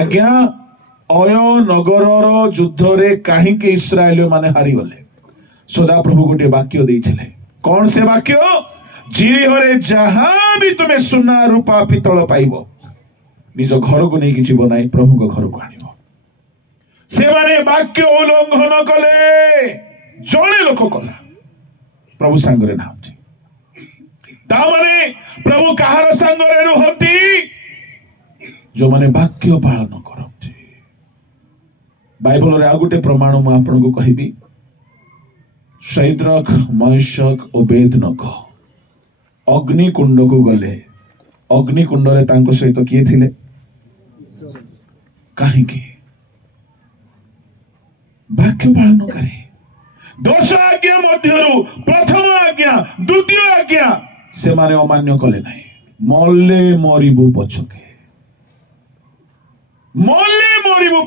आज्ञा अय नगर युद्ध रे कहीं इस्राएल माने हारीगले सदा प्रभु गोटे वाक्य देइथिले कौन से वाक्य जीहरे जहां भी तुम्हें सुना रूपा पितल पाइब निज घर को नहीं जीव ना प्रभु घर को आनिब से माने वाक्य उल्लंघन कले जड़े लोक कला प्रभु सांगरे ना तामाने प्रभु कहार सांगरे रुहती जो माने वाक्य पालन करती बाइबल रे आ गोटे प्रमाण मु आपन को कहिबी शैद्रक मैशक ओबेदनगो अग्निकुंड को गले अग्निकुंड रे तांको सहित किए थिले कहीं वाक्य पालन करे 10 आज्ञा मध्यरु प्रथम आज्ञा द्वितीय आज्ञा से माने अमान्य कले नहीं मल्ले मरिबु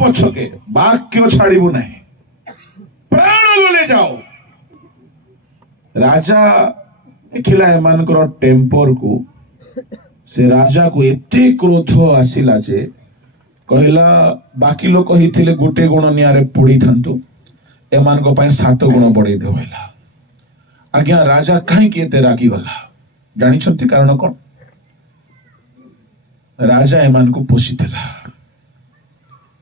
पछके वाक्य छाड़िबु नहीं प्राण गले जाओ राजा देखिला एमानकर टेम्पर को से राजा को एते क्रोध आसिला जे कहला बाकी लोक हिथिले गोटे गुण नियारे पोड़ी थांतु एमान को पाए 7 गुण बढ़े देला आज्ञा राजा कहीं केते रागी गला जानी छंती कारण कोन राजा एमान को पोषितला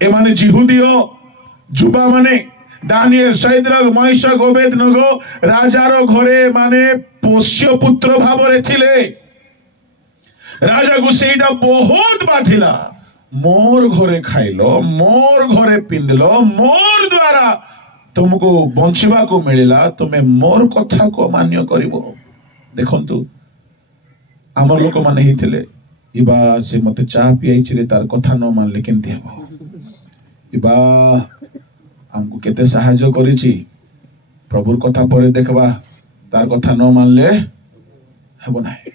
एमाने जिहुदियो जुबा माने दानिएल शैद्रक मैशक ओबेदनगो राजार घरे माने पोष्य पुत्र भावरे थिले राजा को सेटा बहुत बाधिला मोर घरे खाइलो मोर घरे पिंदलो मोर द्वारा तुमको बंचिबा को मिलिला तुम्हें मोर कथा को मान्य करिवो देखंतु आम लोक माने हिथिले इबा से मते चा पियाई छिले तार कथा न मानले केनते हेबो इबा हमको केते सहाय्य करिछि प्रभुर कथा परे देखबा तार कथा न मानले हेबो नाही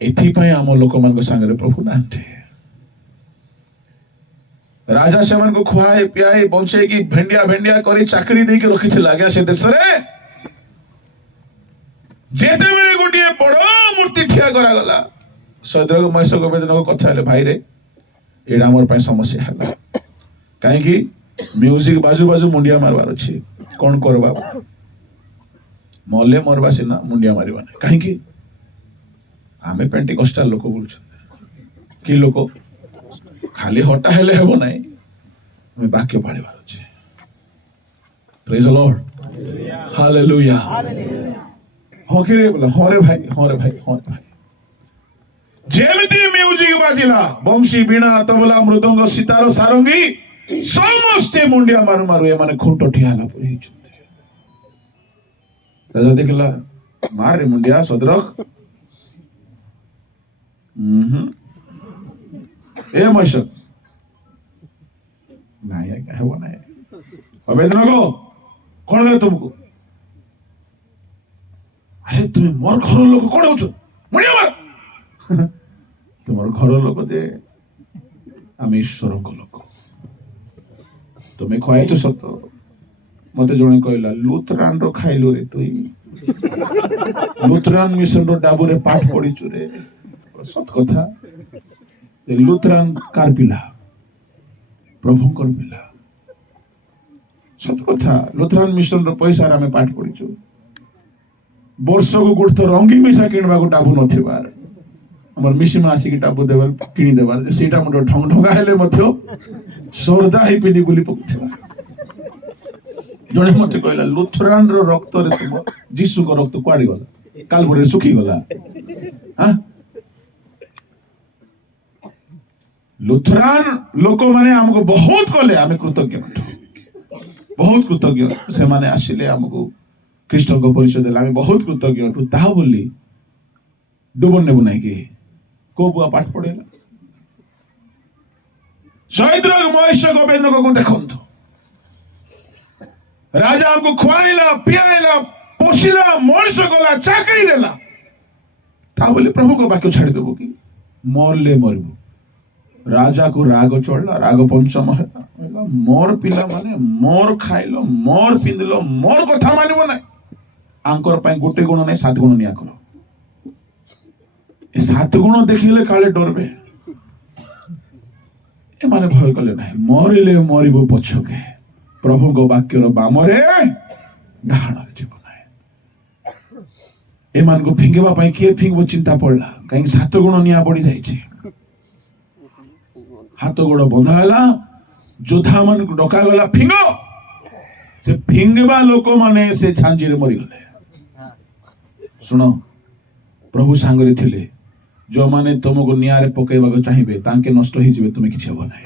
एथि पय आम लोक मान को संगे प्रभु नांथे राजा से मन को खुआए पियाए बंचे की भेंडिया भेंडिया करी चाकरी दे के रखि छिला गया से देश रे जेते बेले गोटिए बड़ मूर्ति ठिया करा गला शैद्रक मैशक ओबेदनगो कथा हेले भाई रे एडा हमर पय समस्या हला काहे कि म्यूजिक बाजू बाजू मुंडिया मारबार अछि कोन करबा मल्ले मरबा सिना मुंडिया मारिबा नै काहे कि आमे पेंटिकस्टाल लोक बोल कि लोक खाली हटा हेले हेबो नै हमें वाक्य पाळिबार अछि प्रेज द लॉर्ड हालेलुया हो कि रे बोला हो रे भाई जेमती म्यूजिक बाजिला बंशी बीणा तबला मृदंग सितार सारंगी समस्ते मुंडिया मारु मारु ए माने खुंट ठियाला परि हिचुते राजा देखला मार रे मुंडिया सदरक ए मैशक नाही आज्ञा हेबो नाही ओबेदनगो कोन रे तुमको अरे तुम्हें मोर घर लोक कोन होछ मुंडिया मार तुमर घर लोक जे आम ईश्वर को लोक तुम्हें खुआई तो सत मत जने कहला लुथरान रो खाइलु रे तुई लुथरान मिशन रो डाबू रे पाठ पढिचु रे सत कथा लुथरान कार पिला प्रभु कर पिला सत कथा लुथरान मिशन रो पैसा रे पाठ पढिचु वर्ष को गुड तो रंगी मिसा किनबा को डाबू नथिबार हमर मिसिम आसी की टाबू देवर किनी देवर सेटा मोटो ढंग ढंगा हेले मथो सरदा ही पिदी बुली पकथिबा जने मते कहला लुथरान रो रक्त रे तुम जीसु को रक्त क्वाडी गला कालबरे सुखी गला हां लुथरान लोक माने हमको बहुत कले आमे कृतज्ञ बहुत कृतज्ञ से माने आसिले हमको कृष्ण को परिचय देला आमे बहुत कृतज्ञ ता बोली डुबन नेबु नाही कि को बुआ पाठ पढ़ेला शैद्रक मैशक ओबेदनगो को देखंतु राजा हमको खुआइला पियाइला पोषिला मनुष्य गला चाकरी देला ता बोले प्रभु को वाक्य छाड़ी देबो कि मरले मरबो राजा को राग चढ़ला राग पंचम है मोर पिला माने मोर खाइलो मोर पिंदलो मोर कथा मानिबो नै आंकर पय गोटे गुण नै 7 गुण निया करो ए 7 गुण देखिले काले डरबे ए माने भय कले नाही मरिले मरिबो पछके प्रभु को वाक्यर बामरे डाहाण जीव नाही ए मान को फिंगेबा पई के फिंगबो चिंता पड़ला कहीं 7 गुण निया पड़ी जाई छी हाथ गोड़ बंधा हला जोधा मान को डका गला फिंगो से फिंगबा लोक माने से झांजी रे मरि गले सुनो प्रभु सांगरे थिले जो माने तुमको निया रे पकेबा को चाहिबे तांके नष्ट होई जिवे तुमे किछ हो नाही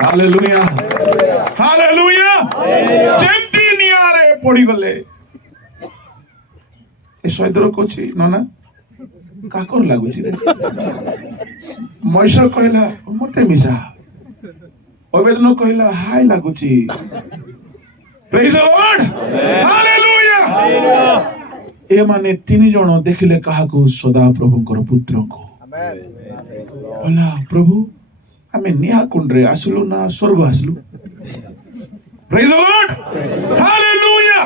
हालेलुया हालेलुया जेंती निया रे पड़ी गले ए सैदर कोछि नना काकर लागुछि रे महेश्वर कहला मते मिसा अवेदन कहला हाय लागुछि प्रेज द लॉर्ड हालेलुया ए माने 3 जण देखिले काहाको सदा प्रभुकर पुत्र को बोला प्रभु आमे निया कुंडरे आसलु ना स्वर्ग आसलु प्रेज द लॉर्ड हालेलुया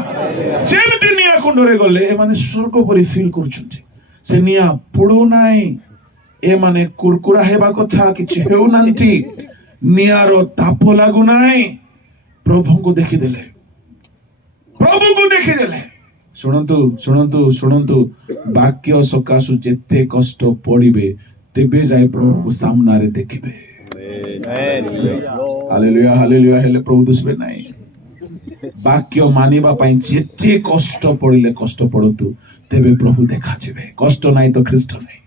जेमति निया कुंडरे गले ए माने स्वर्ग परि फील करछन्ति से निया पुडो नाई ए माने कुरकुरा हेबा कथा किछि हेउ नांती नियारो ताप लागु नाई प्रभु को देखि देले शुणंतु शुणंतु शुणंतु वाक्य सकाशु जेते कष्ट पड़िबे तेबे जाय प्रभु सामना रे देखिबे हालेलुया हालेलुया हेले प्रभु दुसबे नाही वाक्य मानिबा पई जेते कष्ट पड़िले कष्ट पड़तु तेबे प्रभु देखा जिवे कष्ट नाही तो ख्रीष्ट नाही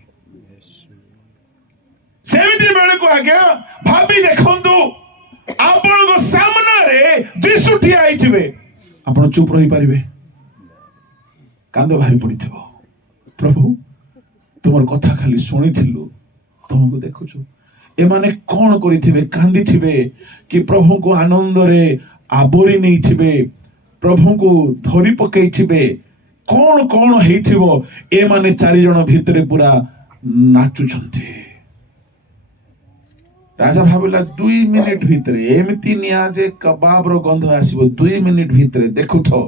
सेमिति बेले को आज्ञा भाबी देखंतु आपण को सामना रे दिसुठी आइथिबे आपण चुप रही पारिबे कांद भारी पड़िथिबो प्रभु तुमर कथा खाली सुनिथिलु तुमको देखुछु ए माने कोन करिथिबे कांदिथिबे कि प्रभु को आनंद रे आबोरी नैथिबे प्रभु को धरी पकेइथिबे कोन कोन हेइथिबो ए माने 4 जण भितरे पूरा नाचुछंती राजा भाविला 2 मिनिट भितरे एमती निया जे कबाब रो गंध आसीबो 2 मिनिट भितरे देखुथो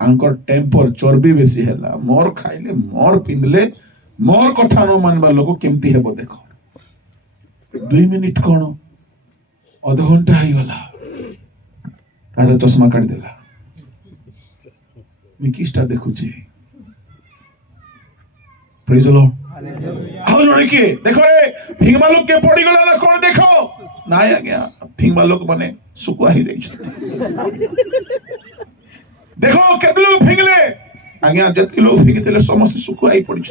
आंकर टेम्पर चर्बी बेसी हैला मोर खाइले मोर पिंदले मोर कथा न मानबा लोक केमती हेबो देखो 2 मिनिट कोन आधा घंटा ही गला राजा चश्मा काट देला मी किस्टा देखुची प्रेज द लॉर्ड हाउ जणे के देखो रे फिंगमा लोक के पड़ी गला ना कोन देखो नाय आज्ञा फिंगमा लोक माने सुकुआ ही रही देखो केते लोग फिंगले आज्ञा जति लोग फिंगतेले समस्त सुकुआ ही पड़ी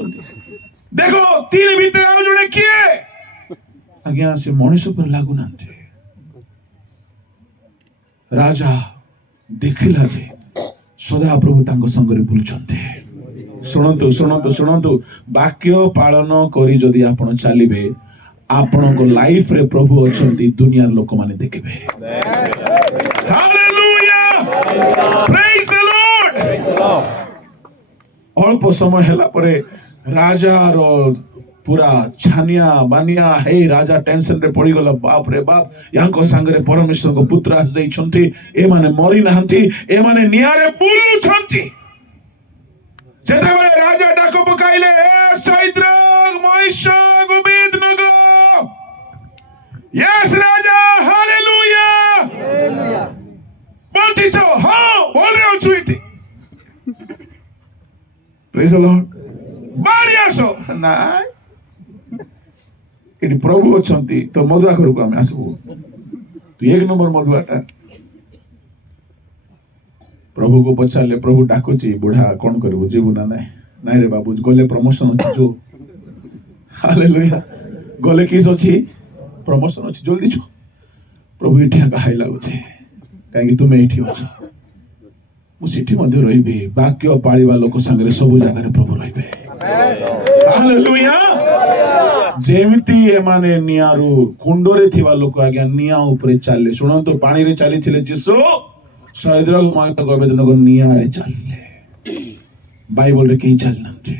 देखो 3 भीतर आ जणे किए आज्ञा से मनुष्य पर लागू नांते राजा देखिला जे सदा प्रभु तांको संगरे बुलुछन्ते शुणंतु शुणंतु शुणंतु वाक्य पालन करी जदि आपण चलिबे आपण को लाइफ रे प्रभु अछंती दुनिया लोक माने देखिबे हालेलुया प्रेज द लॉर्ड अल्प समय हैला परे राजा रो पूरा छानिया बानिया हे राजा टेंशन रे पड़ी गला बाप रे बाप यहाँ को संगरे परमेश्वर को पुत्र आस देई छंती ए माने मरी नहंती ए माने नियारे बुलु छंती जेते बेले राजा डाको पकाइले ए सैद्रक मेशक अबेदनगो यस राजा हालेलुया बोलती छो हां बोल रहे हो छुईटी प्रेज द लॉर्ड बारियासो ना कि प्रभु अछंती तो मधुआ घर को आमे आसबो तू 1 नंबर मधुआटा प्रभु को पचारे प्रभु डाकुची बुढ़ा कौन करू जीवु ना नाई रे बाबू गले प्रमोशन अच्छी जो हालेलुया गले किस अच्छी प्रमोशन अच्छी जल्दी छो प्रभु ये हाई लगुचे कहीं तुम्हें ये मुझे रही वाक्य पालिबा लोक संगे सब जगह प्रभु रही हालेलुया जेमिति एमाने नियारू कुंडरे थिबा लोक आज्ञा निया ऊपर चले शुणंतु पानी रे चली थिले जीसु सैद्रक मेशक अबेदनगो निया रे चलले बाइबल रे केही चलनते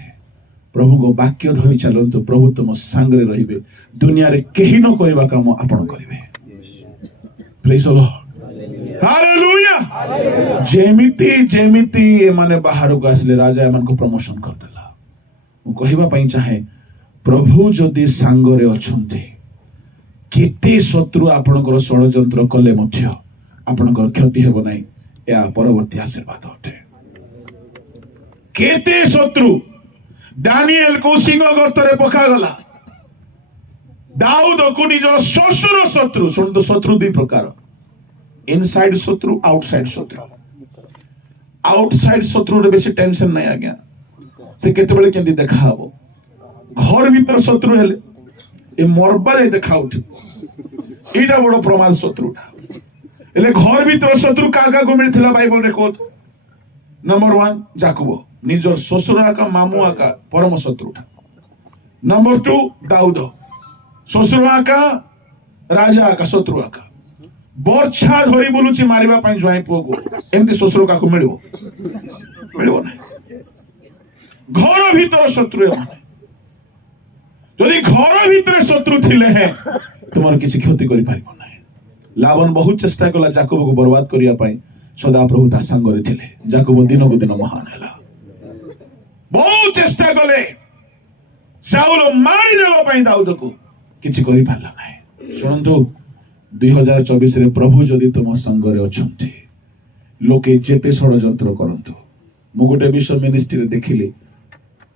प्रभु को वाक्य धरि चलंतु प्रभु तुम संगे रहिबे दुनिया रे केही न करबा काम आपण करिवे प्रेज द लॉर्ड हालेलुया जेमिति जेमिति एमाने बाहर को आसले राजा एमान को प्रमोशन कर देला कहवाई चाहे प्रभु जदि सांगरे अछंती केते शत्रु आपणकर षड्यंत्र कले मध्य आपणकर क्षति हेब नाही या परवर्ती आशीर्वाद अटे। केते शत्रु दानिएल को सिंह गर्तरे पका गला दाऊद को निजर शशुर शत्रु सुन तो शत्रु दुई प्रकार इनसाइड शत्रु आउटसाइड शत्रु आउटसाइड शत्रु रे बेसी टेंशन नहीं आज्ञा से केते बेले केंदी देखा हबो घर भीतर शत्रु हेले ए मरबा जाय देखा उठ एटा बड़ प्रमाद शत्रुटा एले घर भीतर शत्रु काका को मिलथिला बाइबल रे कोत नंबर 1 जाकुब निजर ससुर आका मामू आका परम शत्रुटा। नंबर 2 दाऊद ससुर आका राजा आका शत्रु आका बर्छा धरी बोलुची मारिबा पई ज्वाई पुओ को एंती ससुर का को मिलिबो नाही घर भीतर शत्रु माने यदि घर भीतर शत्रु थिले हैं तुमर किछि क्षति करि पारिबो नाही। लावन बहुत चेष्टा कला जाकुब को बर्बाद करिया पई सदा प्रभु ता संगरे थिले जाकुब दिन को दिन महान हैला बहुत चेष्टा कले साउल मारी देबो पई दाऊद को किछि करि पारला नाही। सुनंतु 2024 रे प्रभु जदि तुम संगरे अछंती लोके जेते षड्यंत्र करंतु मु गोटे विश्व मिनिस्ट्री रे देखिली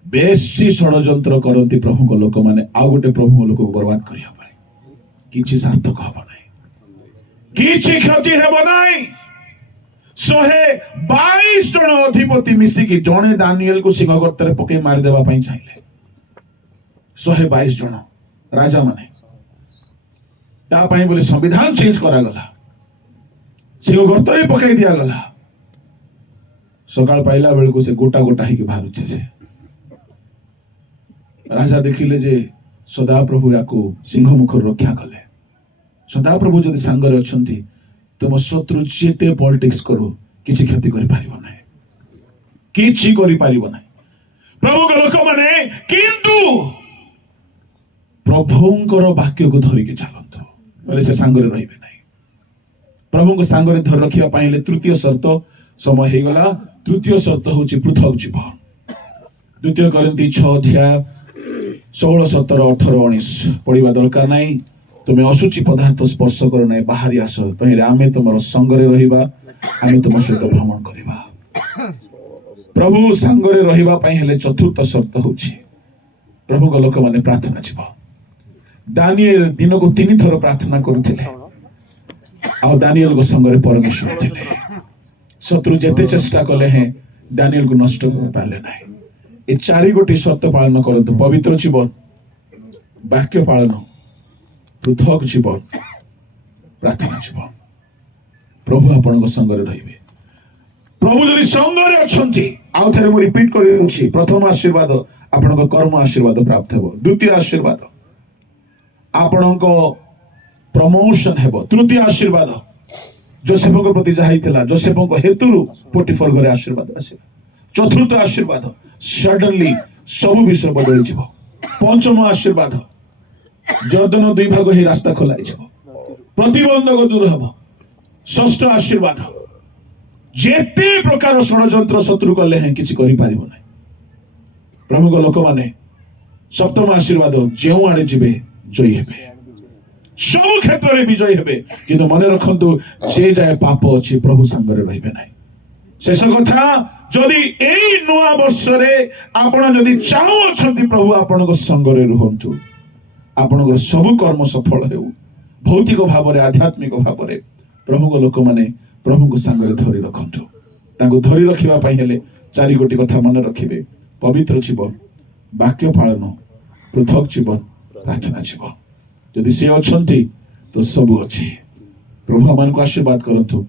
बेसी षड्यंत्र करंती प्रभु को लोक माने आ गोटे प्रभु लोक को बर्बाद करिया पाए किछि सार्थक हबो नाही किछि क्षति हेबो नाही। 122 जन अधिपति मिसी की जणे दानिएल को सिंह गर्तरे पके मारि देबा पई चाहिले 122 जन राजा माने ता पई बोले संविधान चेंज करा गला सिंह गर्तरे पकाई दिया गला सकाळ पाइला बेल को से गोटा गोटा ही के बाहर छे राजा देखिले जे सदा प्रभु याको सिंह मुखर रक्षा कले सदा प्रभु जदि सांगरे अछंती तुम शत्रु जेते पॉलिटिक्स करो किछि क्षति करि पारिबो नाही किछि करि पारिबो नाही प्रभु के लोक माने किंतु प्रभुंकर वाक्य को धरि के चलंतो बोले से सांगरे रहिबे नाही प्रभु को सांगरे धर रखिया पाइले तृतीय शर्त समय हे गला तृतीय शर्त होची पृथक जीवन 2 कोरिन्थी 6 अध्याय 16 17 18 19 पढ़िबा दरकार नाही तुम्हें असुचि पदार्थ स्पर्श कर ना बाहरी आस तहिरे आमे तुमर संगरे रहिबा आमे तुम सहित भ्रमण करिबा प्रभु संगरे रहिबा पई हेले चतुर्थ शर्त होची प्रभु को लोक माने प्रार्थना जीव दानिएल दिन को 3 थर प्रार्थना करथिले आ दानिएल को संगरे परमेश्वर थिले शत्रु जेते चेष्टा कले हैं दानिएल को नष्ट कर पाले नाही ए 4 गोटी शर्त पालन करंतु पवित्र जीवन वाक्य पालन पृथक जीवन प्रार्थना जीवन प्रभु आपण संगरे रहिबे प्रभु जदि संगरे अछंती आउ थरे मु रिपीट करि दउछि प्रथम आशीर्वाद आपण कर्म आशीर्वाद प्राप्त हेबो द्वितीय आशीर्वाद आपण प्रमोशन हेबो तृतीय आशीर्वाद जोसेफ को प्रति जाहिथिला जोसेफ को हेतुरु पोटिफर घरे आशीर्वाद आसे चतुर्थ आशीर्वाद सडनली सब विषय बदल जिवो पंचम आशीर्वाद जर्दन 2 भाग ही रास्ता खोलाई प्रतिबंधक दूर हम षष्ठ आशीर्वाद जेते प्रकार षड्यंत्र शत्रु कले हैं किछि करि पारिबो नै प्रभु को लोक माने सप्तम आशीर्वाद जेउ आड़े जिबे जय हेबे सब क्षेत्र में विजय हेबे किंतु मने रखंतु जे जाय पाप अछि प्रभु संगरे रहिबे नै शेष कथा जदि एई नुआ वर्ष रे आपण जदि चाहू अछंती प्रभु आपण को संगरे रहंतु आपण सब कर्म सफल हेउ भौतिक भाव में आध्यात्मिक भाव में प्रभु को लोक माने प्रभु को संगरे धरी रखंतु तांको धरी रखिबा पई हेले 4 गोटी कथा मन रखिबे पवित्र जीवन वाक्य पालन पृथक जीवन प्रार्थना जीवन जदि से अछंती तो सब अछि प्रभु मन को आशीर्वाद करंतु।